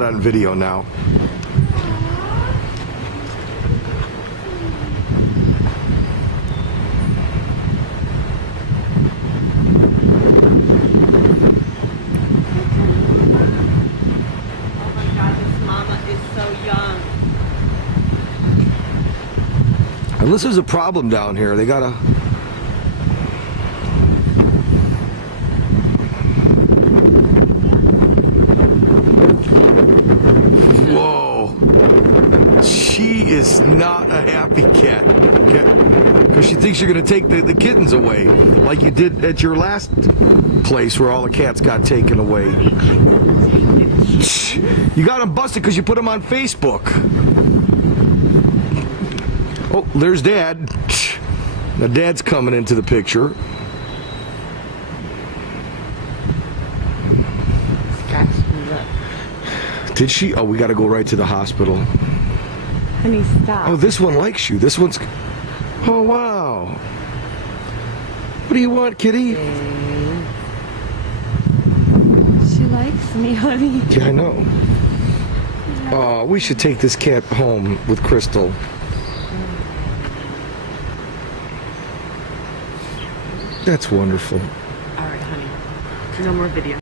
On video now. Oh my God, this mama is so young. And this is a problem down here. They gotta. Whoa. She is not a happy cat. Because she thinks you're going to take the kittens away. Like you did at your last place where all the cats got taken away. You got them busted because you put them on Facebook. Oh, there's Dad. Now Dad's coming into the picture. Did she? Oh, we got to go right to the hospital. Honey, stop. Oh, this one likes you. This one's... Oh, wow. What do you want, kitty? She likes me, honey. Yeah, I know. Oh, we should take this cat home with Crystal. That's wonderful. All right, honey. No more video.